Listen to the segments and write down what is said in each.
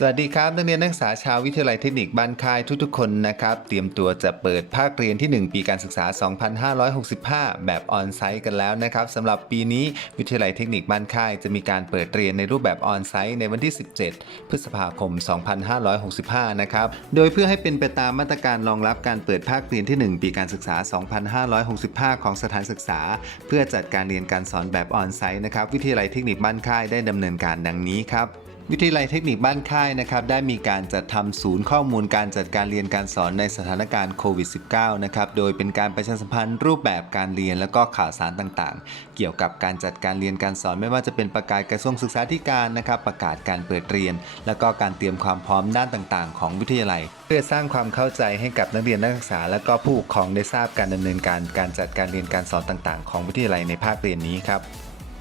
สวัสดีครับนักเรียนนักศึกษาชาววิทยาลัยเทคนิคบ้านค่ายทุกๆคนนะครับ เตรียมตัวจะเปิดภาคเรียนที่ 1 ปีการศึกษา 2565 แบบออนไซต์กันแล้วนะครับสำหรับปีนี้วิทยาลัยเทคนิคบ้านค่ายจะมีการเปิดเรียนในรูปแบบออนไซต์ในวันที่ 17 พฤษภาคม 2565 นะครับโดยเพื่อให้เป็นไปตามมาตรการรองรับการเปิดภาคเรียนที่ 1 ปีการศึกษา 2565 ของสถานศึกษา เพื่อจัดการเรียนการสอนแบบออนไซต์นะครับวิทยาลัยเทคนิคบ้านค่ายได้ดำเนินการดังนี้ครับ วิทยาลัยเทคนิคบ้านค่ายนะครับได้มีการจัดทำศูนย์ข้อมูลการจัดการเรียนการสอนในสถานการณ์โควิด -19 นะครับโดยเป็นการประชาสัมพันธ์รูปแบบการเรียนและก็ข่าวสารต่างๆ เกี่ยวกับการจัดการเรียนการสอนไม่ว่าจะเป็นประกาศกระทรวงศึกษาธิการนะครับประกาศการเปิดเรียน และก็การเตรียมความพร้อมด้านต่างๆ ของวิทยาลัย เพื่อสร้างความเข้าใจให้กับนักเรียนนักศึกษา และก็ผู้ปกครองได้ทราบการดำเนินการการจัดการเรียนการสอนต่างๆ ของวิทยาลัยในภาคเรียนนี้ครับ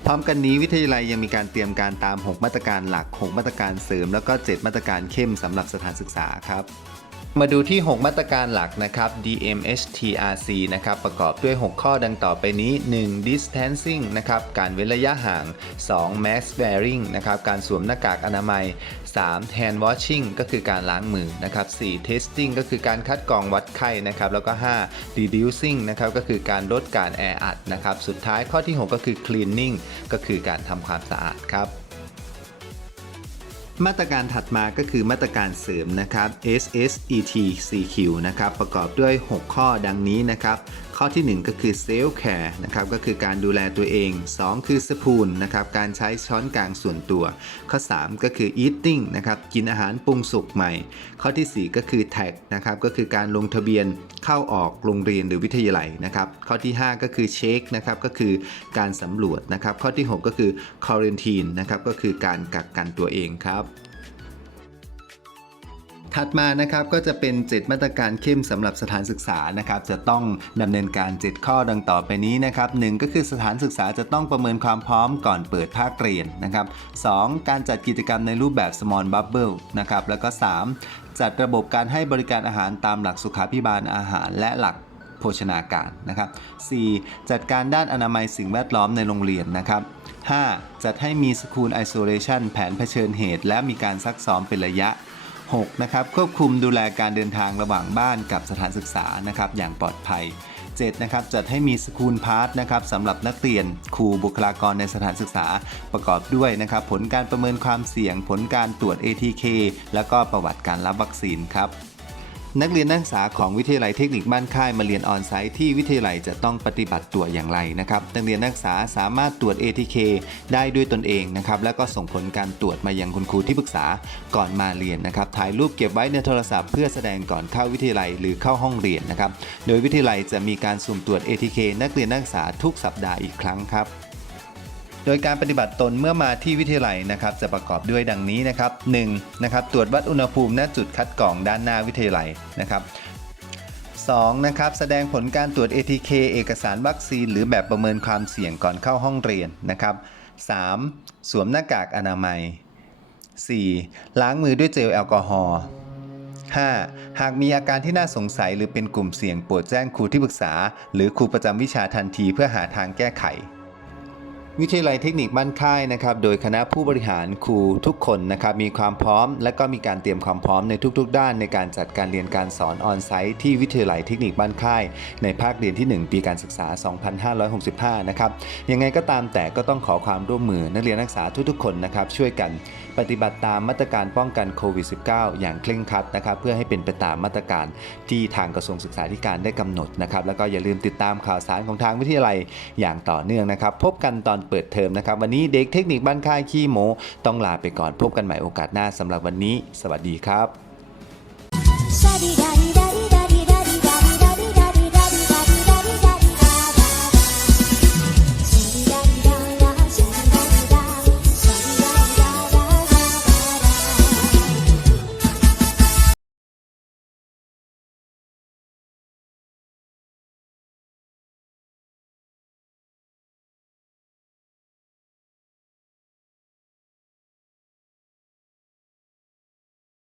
พร้อมกันนี้วิทยาลัยยังมีการเตรียมการตาม 6 มาตรการหลัก 6 มาตรการเสริม แล้วก็ 7 มาตรการเข้มสำหรับสถานศึกษาครับ มาดูที่ 6 มาตรการหลักนะครับ DMHTRC นะครับประกอบด้วย 6 ข้อดังต่อไปนี้ 1. distancing นะครับการเว้นระยะห่าง 2. mask wearing นะครับการสวมหน้ากากอนามัย 3. hand washing ก็คือการล้างมือนะครับ 4. testing ก็คือการคัดกรองวัดไข้นะครับแล้วก็ 5. reducing นะครับก็คือการลดการแออัดนะครับสุดท้ายข้อที่ 6 ก็คือ cleaning ก็คือการทำความสะอาดครับ มาตรการถัดมาก็คือมาตรการเสริมนะครับ SSETCQ นะครับประกอบด้วย 6 ข้อดังนี้นะครับ ข้อที่ 1 ก็คือ self care นะครับก็คือการดูแลตัวเอง 2 คือสปูนนะครับการใช้ช้อนกลางส่วนตัว ข้อ 3 ก็คือ eating นะครับกินอาหารปรุงสุกใหม่ ข้อทีสี่4 ก็คือ tag นะครับก็คือการลงทะเบียนเข้าออกโรงเรียนหรือวิทยาลัยนะครับข้อที่ 5 ก็คือ check นะครับก็คือการสำรวจนะครับข้อที่ 6 ก็คือ quarantine นะครับก็คือการกักกันตัวเองครับ ถัดมานะครับก็จะเป็น 7 มาตรการเข้มสำหรับสถานศึกษานะครับจะต้องดำเนินการ 7 ข้อดังต่อไปนี้นะครับหก็คือสถานศึกษาจะต้องประเมินความพร้อมก่อนเปิดภาคเรียนนะครับสการจัดกิจกรรมในรูปแบบ small bubble นะครับแล้วก็ 3 จัดระบบการให้บริการอาหารตามหลักสุขาพิบาลอาหารและหลักโภชนาการนะครับ 4. จัดการด้านอนามัยสิ่งแวดล้อมในโรงเรียนนะครับ 5. จัดให้มีสคูลไอโซเลชันแผนเผชิญเหตุ และมีการซักซ้อมเป็นระยะ 6. นะครับควบคุมดูแลการเดินทางระหว่างบ้านกับสถานศึกษานะครับอย่างปลอดภัย 7. นะครับจัดให้มีสกูลพาร์ทนะครับสำหรับนักเรียนครูบุคลากรในสถานศึกษาประกอบด้วยนะครับผลการประเมินความเสี่ยง ผลการตรวจ ATK แล้วก็ประวัติการรับวัคซีนครับ นักเรียนนักศึกษาของวิทยาลัยเทคนิคบ้านค่ายมาเรียนออนไซต์ที่วิทยาลัยจะต้องปฏิบัติตัวอย่างไรนะครับ นักเรียนนักศึกษาสามารถตรวจ ATK ได้ด้วยตนเองนะครับ แล้วก็ส่งผลการตรวจมายังคุณครูที่ปรึกษาก่อนมาเรียนนะครับ ถ่ายรูปเก็บไว้ในโทรศัพท์เพื่อแสดงก่อนเข้าวิทยาลัยหรือเข้าห้องเรียนนะครับ โดยวิทยาลัยจะมีการสุ่มตรวจ ATK นักเรียนนักศึกษาทุกสัปดาห์อีกครั้งครับ โดยการปฏิบัติตนเมื่อมาที่วิทยาลัยนะครับ จะประกอบด้วยดังนี้นะครับ 1. นะครับตรวจวัดอุณหภูมิณจุดคัดกรองด้านหน้าวิทยาลัยนะครับ 2. นะครับแสดงผลการตรวจ ATK เอกสารวัคซีน หรือแบบประเมินความเสี่ยงก่อนเข้าห้องเรียนนะครับ 3. สวมหน้ากากอนามัย 4. ล้างมือด้วยเจลแอลกอฮอล์ 5. หากมีอาการที่น่าสงสัยหรือเป็นกลุ่มเสี่ยงโปรดแจ้งครูที่ปรึกษา หรือครูประจำวิชาทันทีเพื่อหาทางแก้ไข วิทยาลัยเทคนิคบ้านค่ายนะครับ โดยคณะผู้บริหารครูทุกคนนะครับ มีความพร้อม และก็มีการเตรียมความพร้อมในทุก ๆ ด้านในการจัดการเรียนการสอนออนไซต์ที่วิทยาลัยเทคนิคบ้านค่าย ในภาคเรียนที่ 1 ปีการศึกษา 2565 นะครับ ยังไงก็ตามแต่ก็ต้องขอความร่วมมือนักเรียนนักศึกษาทุก ๆ คนนะครับ ช่วยกันปฏิบัติตามมาตรการป้องกันโควิด -19 อย่างเคร่งครัดนะครับ เพื่อให้เป็นไปตามมาตรการที่ทางกระทรวงศึกษาธิการได้กำหนดนะครับ แล้วก็อย่าลืมติดตามข่าวสารของทางวิทยาลัยอย่างต่อเนื่องนะครับ พบกันตอนเปิดเทอมนะครับ วันนี้เด็กเทคนิคบ้านค่ายขี้โมต้องลาไปก่อนพบกันใหม่โอกาสหน้าสำหรับวันนี้ สวัสดีครับ